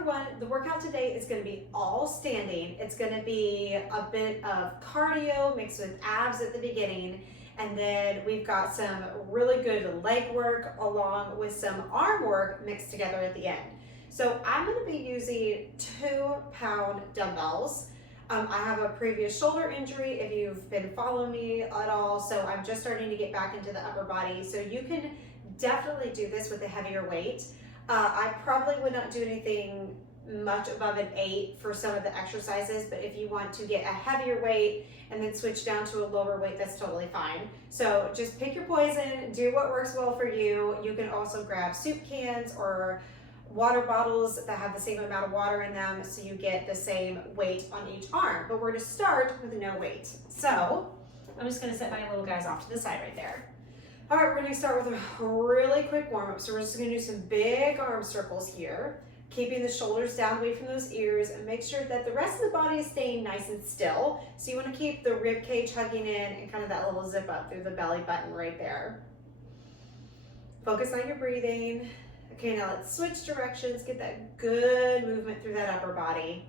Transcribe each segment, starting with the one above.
everyone, the workout today is going to be all standing. It's going to be a bit of cardio mixed with abs at the beginning. And then we've got some really good leg work along with some arm work mixed together at the end. So I'm going to be using 2-pound dumbbells. I have a previous shoulder injury if you've been following me at all. So I'm just starting to get back into the upper body. So you can definitely do this with a heavier weight. I probably would not do anything much above an 8 for some of the exercises, but if you want to get a heavier weight and then switch down to a lower weight, that's totally fine. So just pick your poison, do what works well for you. You can also grab soup cans or water bottles that have the same amount of water in them so you get the same weight on each arm. But we're going to start with no weight. So I'm just going to set my little guys off to the side right there. All right, we're going to start with a really quick warm-up. So we're just going to do some big arm circles here, keeping the shoulders down away from those ears, and make sure that the rest of the body is staying nice and still. So you want to keep the rib cage hugging in and kind of that little zip up through the belly button right there. Focus on your breathing. Okay, now let's switch directions, get that good movement through that upper body.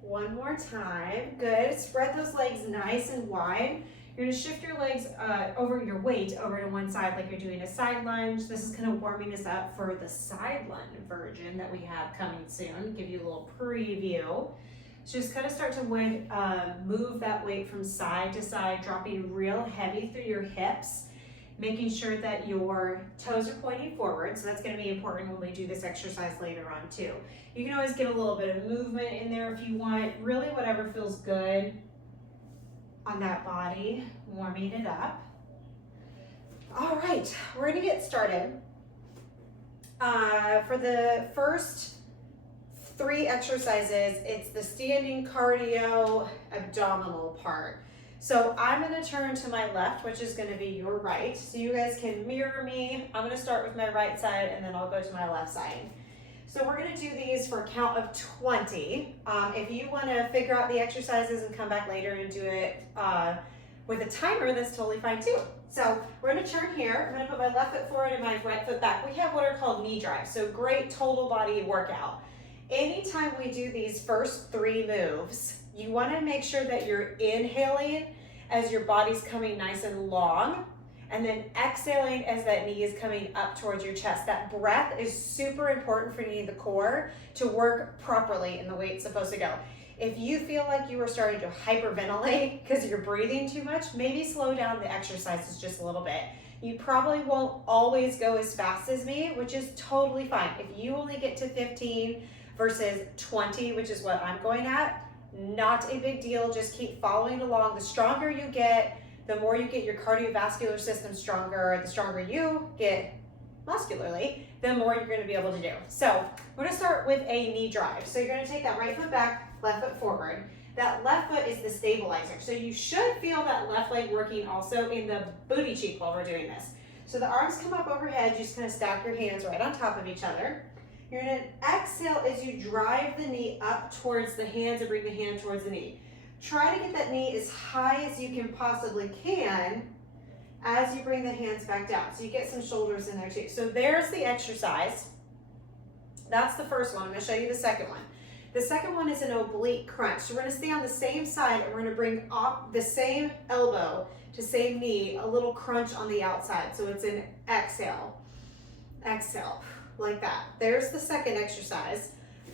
One more time, good. Spread those legs nice and wide. You're gonna shift your legs over your weight over to one side like you're doing a side lunge. This is kind of warming us up for the side lunge version that we have coming soon. Give you a little preview. So just kind of start to move that weight from side to side, dropping real heavy through your hips, making sure that your toes are pointing forward. So that's gonna be important when we do this exercise later on too. You can always get a little bit of movement in there if you want, really whatever feels good on that body, warming it up. All right, we're gonna get started. For the first 3 exercises, it's the standing cardio abdominal part. So I'm gonna turn to my left, which is gonna be your right. So you guys can mirror me. I'm gonna start with my right side and then I'll go to my left side. So we're gonna do these for a count of 20. If you wanna figure out the exercises and come back later and do it with a timer, that's totally fine too. So we're gonna turn here. I'm gonna put my left foot forward and my right foot back. We have what are called knee drives, so great total body workout. Anytime we do these first 3 moves, you wanna make sure that you're inhaling as your body's coming nice and long, and then exhaling as that knee is coming up towards your chest. That breath is super important for the core to work properly in the way it's supposed to go. If you feel like you are starting to hyperventilate because you're breathing too much, maybe slow down the exercises just a little bit. You probably won't always go as fast as me, which is totally fine. If you only get to 15 versus 20, which is what I'm going at, not a big deal. Just keep following along. The stronger you get, the more you get your cardiovascular system stronger, the stronger you get muscularly, the more you're going to be able to do. So we're going to start with a knee drive. So you're going to take that right foot back, left foot forward. That left foot is the stabilizer. So you should feel that left leg working also in the booty cheek while we're doing this. So the arms come up overhead. You just kind of stack your hands right on top of each other. You're going to exhale as you drive the knee up towards the hands and bring the hand towards the knee. Try to get that knee as high as you can possibly can as you bring the hands back down. So you get some shoulders in there too. So there's the exercise. That's the first one. I'm going to show you the second one. The second one is an oblique crunch. So we're going to stay on the same side and we're going to bring up the same elbow to same knee, a little crunch on the outside. So it's an exhale, exhale, like that. There's the second exercise.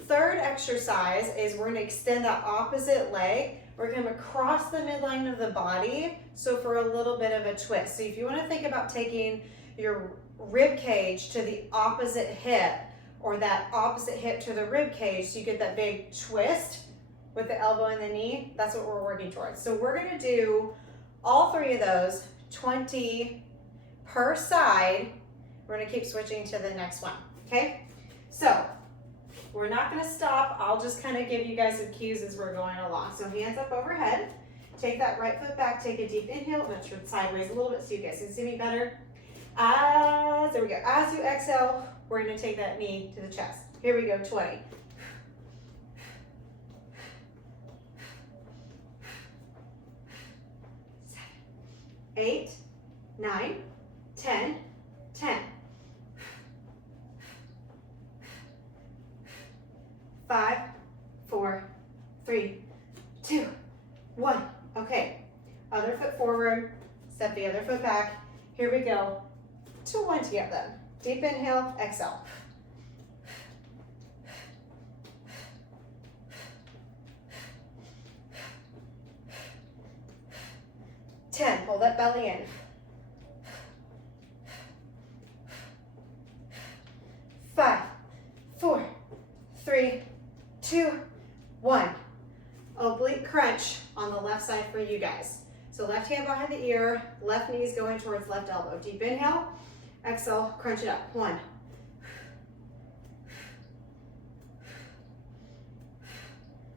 Third exercise is we're going to extend that opposite leg. We're going to cross the midline of the body, so for a little bit of a twist. So if you want to think about taking your rib cage to the opposite hip, or that opposite hip to the rib cage, so you get that big twist with the elbow and the knee, that's what we're working towards. So we're going to do all 3 of those, 20 per side. We're going to keep switching to the next one, okay? So we're not going to stop. I'll just kind of give you guys some cues as we're going along. So hands up overhead. Take that right foot back. Take a deep inhale. I'm going to turn sideways a little bit so you guys can see me better. There we go. As you exhale, we're going to take that knee to the chest. Here we go, 20. 7, 8, 9, 10, 10. 3, 2, 1. Okay, other foot forward, step the other foot back. Here we go. 2, 1 together. Deep inhale, exhale. 10, pull that belly in. 5, 4, 3, 2, 1. Oblique crunch on the left side for you guys. So left hand behind the ear, left knee is going towards left elbow. Deep inhale, exhale, crunch it up. 1.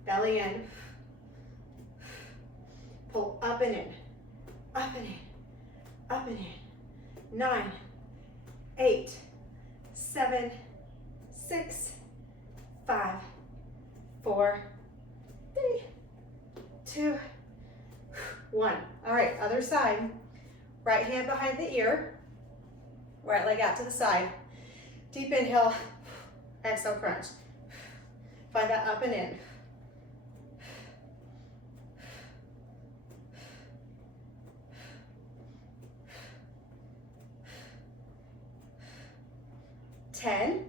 Belly in. Pull up and in, up and in, up and in. 9, 8, 7, 6, 5, 4, 3, 2, 1. All right, other side. Right hand behind the ear, right leg out to the side. Deep inhale, exhale, crunch. Find that up and in. 10,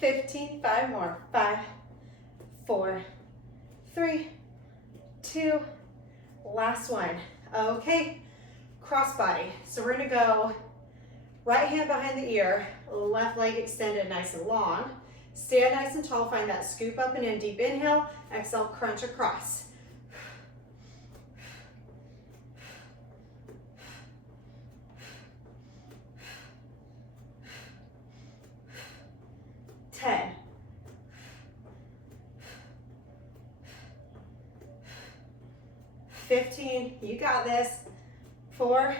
15, 5 more. 5, 4, 3, 2, last one. Okay, cross body. So we're gonna go right hand behind the ear, left leg extended nice and long. Stand nice and tall, find that scoop up and in. Deep inhale, exhale, crunch across. 10, 15, you got this. 4,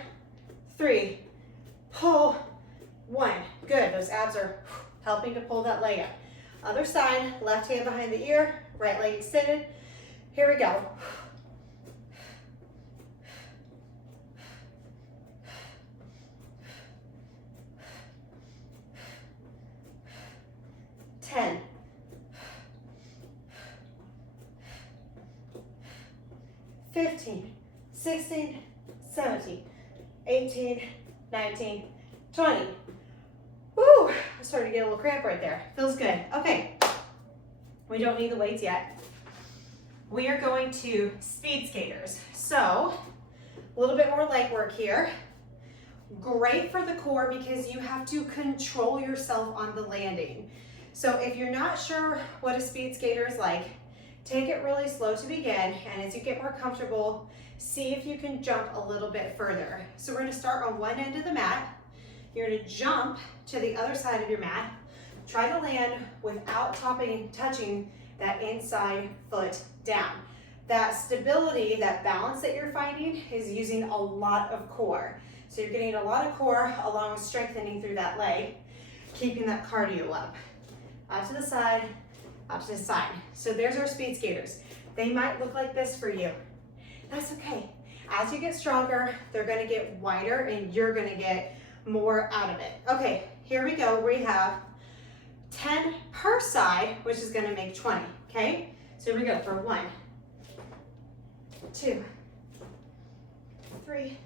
3, pull, 1. Good, those abs are helping to pull that leg up. Other side, left hand behind the ear, right leg extended. Here we go. 10, 15, 16, 17, 18, 19, 20. Woo! I'm starting to get a little cramp right there. Feels good. Okay, we don't need the weights yet. We are going to speed skaters. So, a little bit more leg work here. Great for the core because you have to control yourself on the landing. So if you're not sure what a speed skater is like, take it really slow to begin, and as you get more comfortable, see if you can jump a little bit further. So we're gonna start on one end of the mat. You're gonna jump to the other side of your mat. Try to land without touching that inside foot down. That stability, that balance that you're finding is using a lot of core. So you're getting a lot of core along with strengthening through that leg, keeping that cardio up. Out to the side, out to the side. So there's our speed skaters. They might look like this for you. That's okay. As you get stronger, they're gonna get wider and you're gonna get more out of it. Okay, here we go. We have 10 per side, which is gonna make 20, okay? So here we go for 1, 2, 3,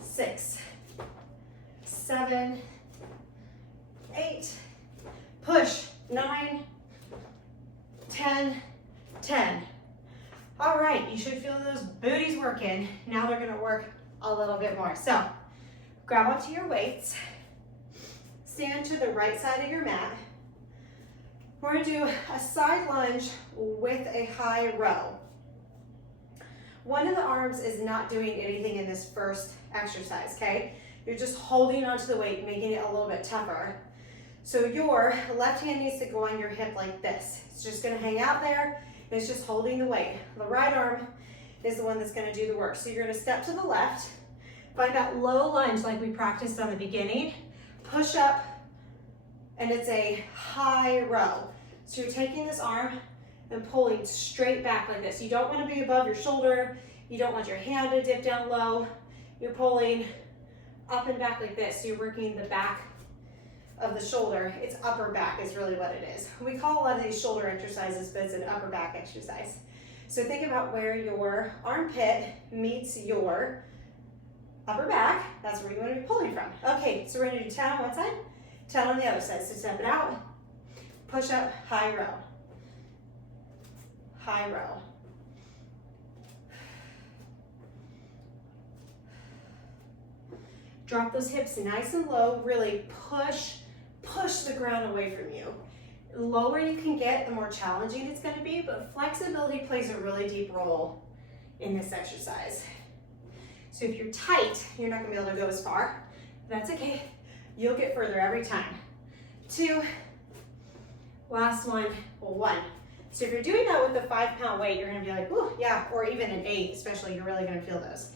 6, 7, 8, push, 9, 10, 10. All right, you should feel those booties working. Now they're gonna work a little bit more. So, grab onto your weights, stand to the right side of your mat. We're gonna do a side lunge with a high row. One of the arms is not doing anything in this first exercise, okay? You're just holding onto the weight, making it a little bit tougher. So your left hand needs to go on your hip like this. It's just gonna hang out there, and it's just holding the weight. The right arm is the one that's gonna do the work. So you're gonna step to the left, find that low lunge like we practiced on the beginning, push up, and it's a high row. So you're taking this arm and pulling straight back like this. You don't wanna be above your shoulder. You don't want your hand to dip down low. You're pulling up and back like this. So you're working the back of the shoulder. It's upper back is really what it is. We call a lot of these shoulder exercises, but it's an upper back exercise. So think about where your armpit meets your upper back. That's where you want to be pulling from. Okay, so we're going to do 10 on one side, 10 on the other side. So step it out, push up, high row, high row. Drop those hips nice and low, really push the ground away from you. The lower you can get, the more challenging it's going to be, but flexibility plays a really deep role in this exercise. So if you're tight, you're not going to be able to go as far. That's okay. You'll get further every time. 2, last one, 1. So if you're doing that with a 5-pound weight, you're going to be like, ooh, yeah, or even an 8, especially, you're really going to feel those.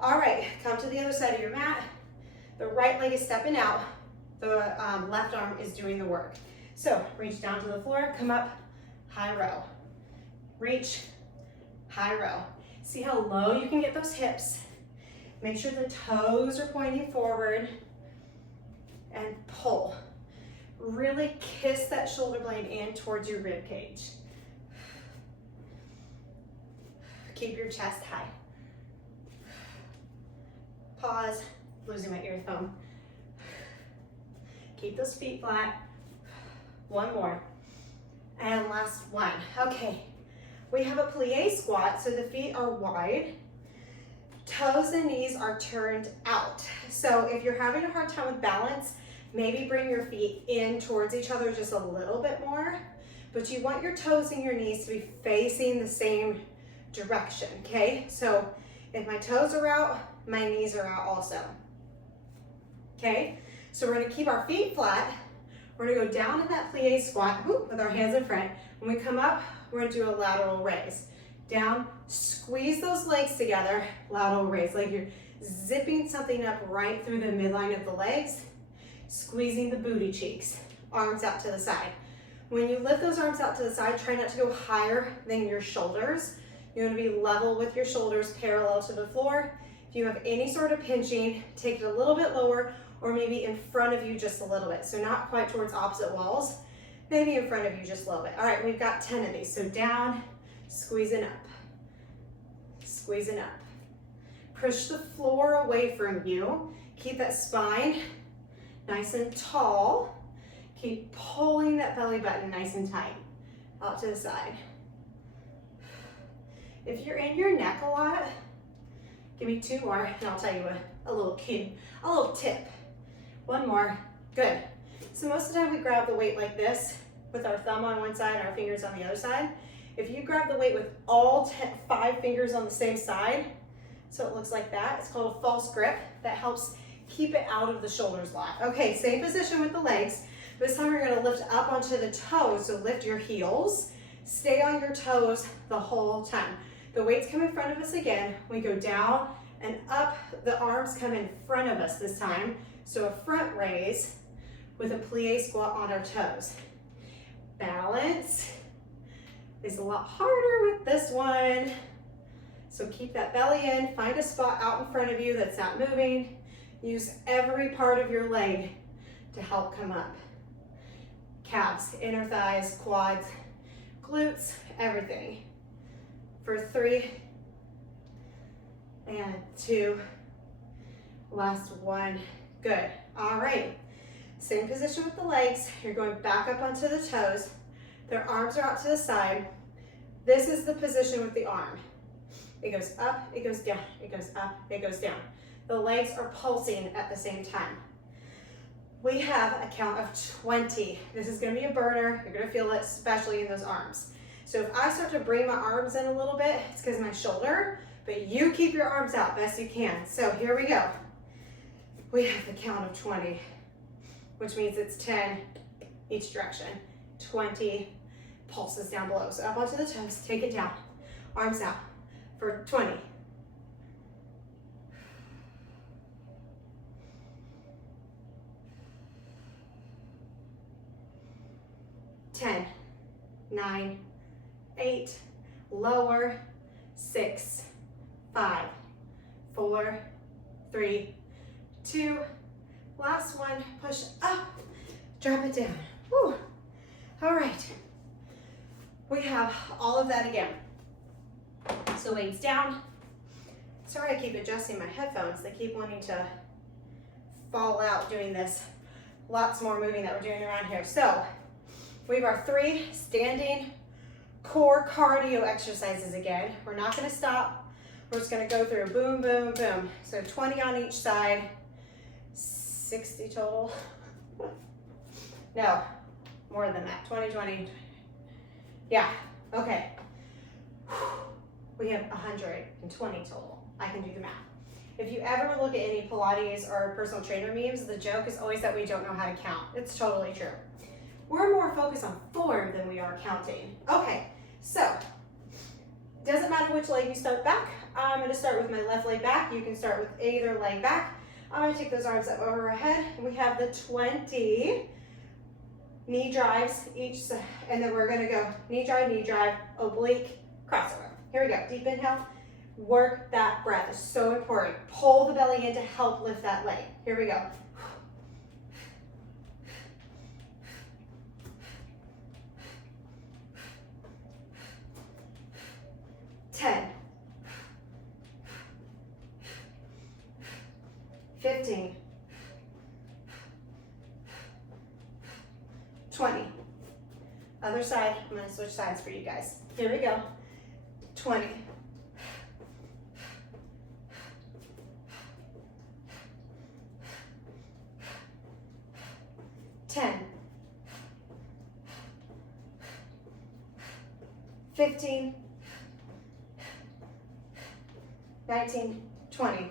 All right, come to the other side of your mat. The right leg is stepping out. The left arm is doing the work. So reach down to the floor, come up, high row. Reach, high row. See how low you can get those hips. Make sure the toes are pointing forward and pull. Really kiss that shoulder blade in towards your rib cage. Keep your chest high. Pause, losing my ear thumb. Keep those feet flat. 1 more. And last one. Okay, we have a plie squat, so the feet are wide. Toes and knees are turned out. So if you're having a hard time with balance, maybe bring your feet in towards each other just a little bit more. But you want your toes and your knees to be facing the same direction, okay? So if my toes are out, my knees are out also. Okay, so we're gonna keep our feet flat. We're gonna go down in that plie squat with our hands in front. When we come up, we're gonna do a lateral raise. Down, squeeze those legs together, lateral raise, like you're zipping something up right through the midline of the legs, squeezing the booty cheeks, arms out to the side. When you lift those arms out to the side, try not to go higher than your shoulders. You wanna be level with your shoulders, parallel to the floor. If you have any sort of pinching, take it a little bit lower, or maybe in front of you just a little bit. So not quite towards opposite walls, maybe in front of you just a little bit. All right, we've got 10 of these. So down, squeezing up, squeezing up. Push the floor away from you. Keep that spine nice and tall. Keep pulling that belly button nice and tight. Out to the side. If you're in your neck a lot, give me 2 more and I'll tell you a little cue, a little tip. 1 more, good. So most of the time we grab the weight like this with our thumb on one side, our fingers on the other side. If you grab the weight with all 5 fingers on the same side, so it looks like that, it's called a false grip. That helps keep it out of the shoulders a lot. Okay, same position with the legs. This time you're gonna lift up onto the toes, so lift your heels. Stay on your toes the whole time. The weights come in front of us again. We go down and up, the arms come in front of us this time. So a front raise with a plie squat on our toes. Balance is a lot harder with this one. So keep that belly in, find a spot out in front of you that's not moving. Use every part of your leg to help come up. Calves, inner thighs, quads, glutes, everything. For 3 and 2, last 1. Good. All right. Same position with the legs. You're going back up onto the toes. Their arms are out to the side. This is the position with the arm. It goes up, it goes down, it goes up, it goes down. The legs are pulsing at the same time. We have a count of 20. This is going to be a burner. You're going to feel it, especially in those arms. So if I start to bring my arms in a little bit, it's because of my shoulder, but you keep your arms out best you can. So here we go. We have the count of 20, which means it's 10 each direction. 20 pulses down below. So up onto the toes, take it down, arms out for 20. 10, 9, 8, lower, 6, 5, 4, 3, 2, last one, push up, drop it down. Whew. All right, we have all of that again. So weights down. Sorry I keep adjusting my headphones. They keep wanting to fall out doing this. Lots more moving that we're doing around here. So we have our 3 standing core cardio exercises again. We're not gonna stop. We're just gonna go through boom, boom, boom. So 20 on each side, 60 total. No, more than that, 20, 20. Yeah, okay. We have 120 total. I can do the math. If you ever look at any Pilates or personal trainer memes, the joke is always that we don't know how to count. It's totally true. We're more focused on form than we are counting. Okay, so, doesn't matter which leg you start back. I'm gonna start with my left leg back. You can start with either leg back. I'm gonna take those arms up over our head. We have the 20 knee drives each side, and then we're gonna go knee drive, oblique, crossover. Here we go, deep inhale. Work that breath, it's so important. Pull the belly in to help lift that leg. Here we go. 10, 15, 20. Other side, I'm gonna switch sides for you guys. Here we go. 20. 10, 15, 19, 20.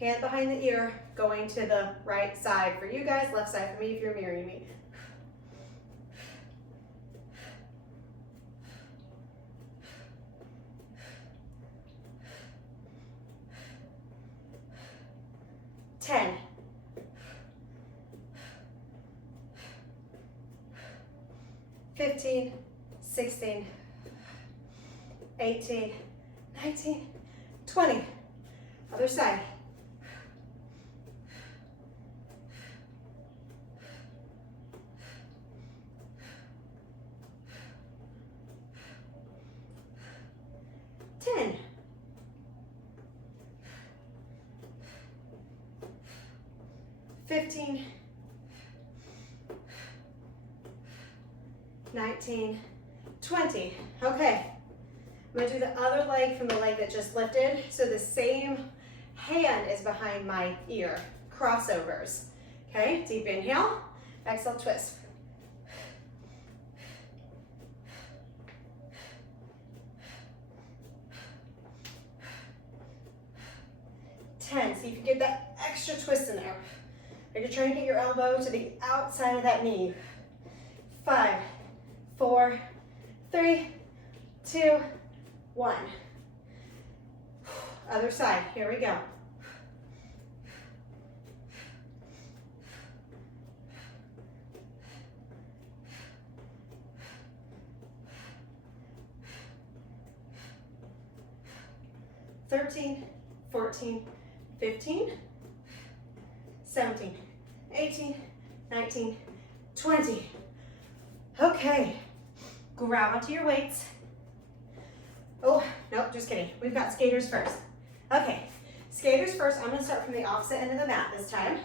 Hand behind the ear, going to the right side for you guys, left side for me if you're mirroring me. Ten. 15, 16, 18, 19, 20. Other side. 10. 15, 19, 20. Okay, I'm gonna do the other leg from the leg that just lifted. So the same hand is behind my ear, crossovers. Okay, deep inhale, exhale, twist. See if you get that extra twist in there. You're trying to get your elbow to the outside of that knee. 5, 4, 3, 2, 1. Other side, here we go. "13, 14, 15, 17, 18, 19, 20. Okay, grab onto your weights. Oh, nope, just kidding. We've got skaters first. Okay, skaters first. I'm gonna start from the opposite end of the mat this time.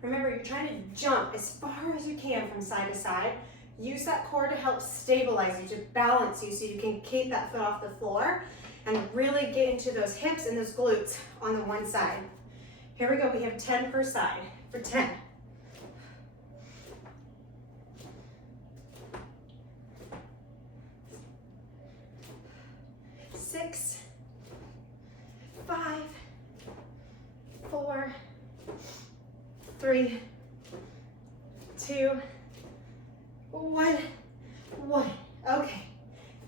Remember, you're trying to jump as far as you can from side to side. Use that core to help stabilize you, to balance you so you can keep that foot off the floor and really get into those hips and those glutes on the one side. Here we go, we have 10 per side for 10. 6, 5, 4, 3, 2, 1, 1. Okay,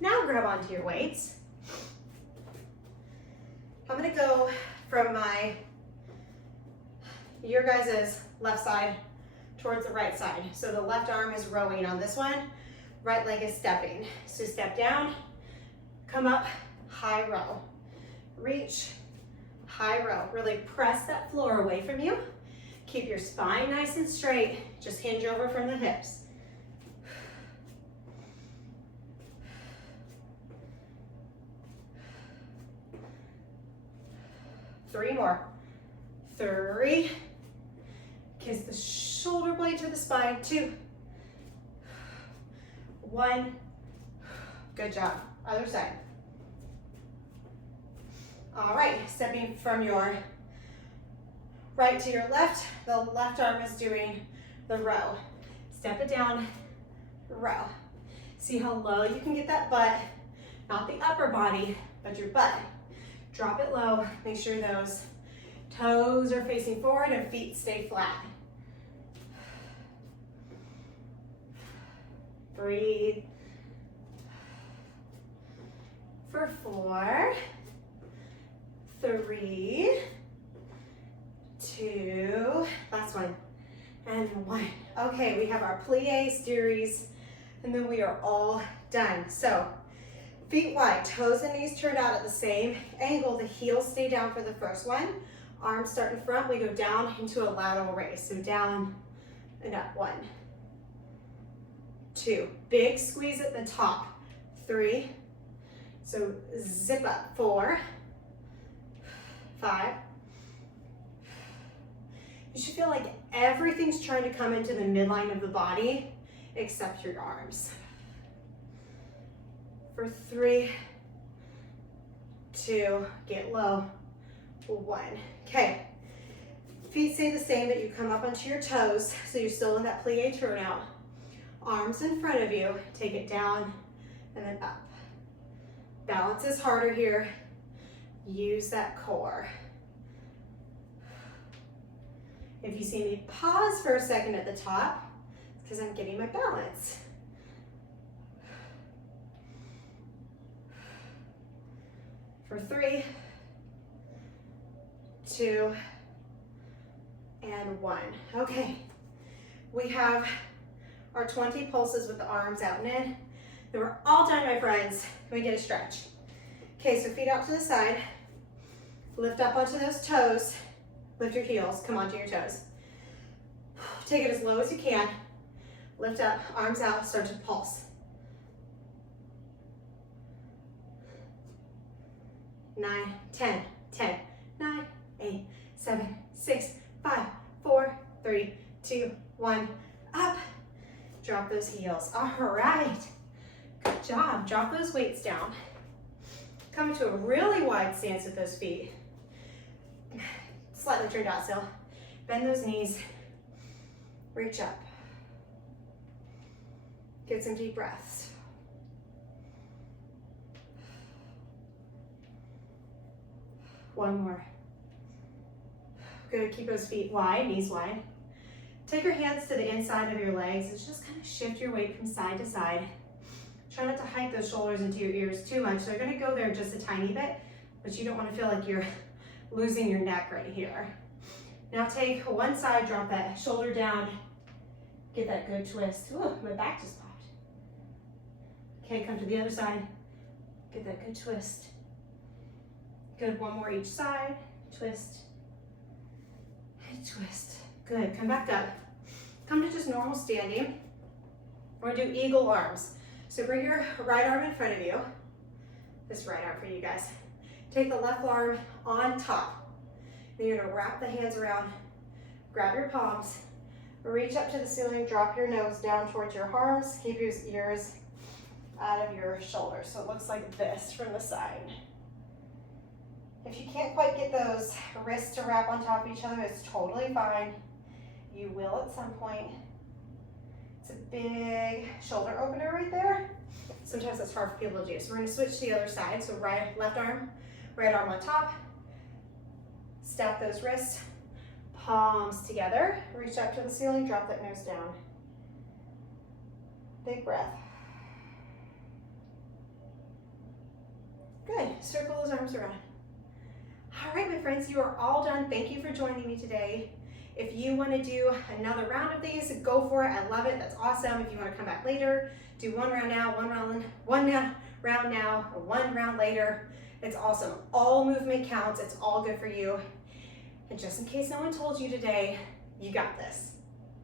now grab onto your weights. I'm gonna go from your guys' left side towards the right side. So the left arm is rowing on this one, right leg is stepping. So step down, come up, high row. Reach, High row, really press that floor away from you. Keep your spine nice and straight. Just hinge over from the hips. Three more. 3. Kiss the shoulder blade to the spine. 2. 1. Good job. Other side. All right, stepping from your right to your left, the left arm is doing the row. Step it down, row. See how low you can get that butt, not the upper body, but your butt. Drop it low, make sure those toes are facing forward and feet stay flat. Breathe. For 4, 3, 2, last one, and 1. Okay, we have our plie series, and then we are all done. So, feet wide, toes and knees turned out at the same angle. The heels stay down for the first one. Arms start in front. We go down into a lateral raise. So down and up. 1, 2. Big squeeze at the top. 3. So zip up. 4, 5. You should feel like everything's trying to come into the midline of the body except your arms. For 3, 2, get low. 1. Okay. Feet stay the same, but you come up onto your toes, so you're still in that plie turnout. Arms in front of you, take it down and then up. Balance is harder here. Use that core. If you see me pause for a second at the top, it's because I'm getting my balance. For 3, 2, and 1. Okay, we have our 20 pulses with the arms out and in. Then we're all done, my friends. Can we get a stretch? Okay, so feet out to the side. Lift up onto those toes. Lift your heels, come onto your toes. Take it as low as you can. Lift up, arms out, start to pulse. 9, 10, 10, 9, 8, 7, 6, 5, 4, 3, 2, 1, up. Drop those heels. All right, good job. Drop those weights down. Come into a really wide stance with those feet. Slightly turned out still. Bend those knees. Reach up. Get some deep breaths. One more. Good, keep those feet wide, knees wide. Take your hands to the inside of your legs and just kind of shift your weight from side to side. Try not to hike those shoulders into your ears too much. They're gonna go there just a tiny bit, but you don't wanna feel like you're losing your neck right here. Now take one side, drop that shoulder down, get that good twist. Ooh, my back just popped. Okay, come to the other side, get that good twist. Good, one more each side, twist, and twist. Good, come back up. Come to just normal standing. We're gonna do eagle arms. So bring your right arm in front of you. This right arm for you guys. Take the left arm on top. Then you're gonna wrap the hands around, grab your palms, reach up to the ceiling, drop your nose down towards your arms, keep your ears out of your shoulders. So it looks like this from the side. If you can't quite get those wrists to wrap on top of each other, it's totally fine. You will at some point. It's a big shoulder opener right there. Sometimes it's hard for people to do. So we're gonna switch to the other side. So left arm, right arm on top. Stack those wrists, palms together. Reach up to the ceiling, drop that nose down. Big breath. Good, circle those arms around. All right, my friends, you are all done. Thank you for joining me today. If you want to do another round of these, go for it. I love it. That's awesome. If you want to come back later, do one round now, one round now, or one round later. It's awesome. All movement counts. It's all good for you. And just in case no one told you today, you got this.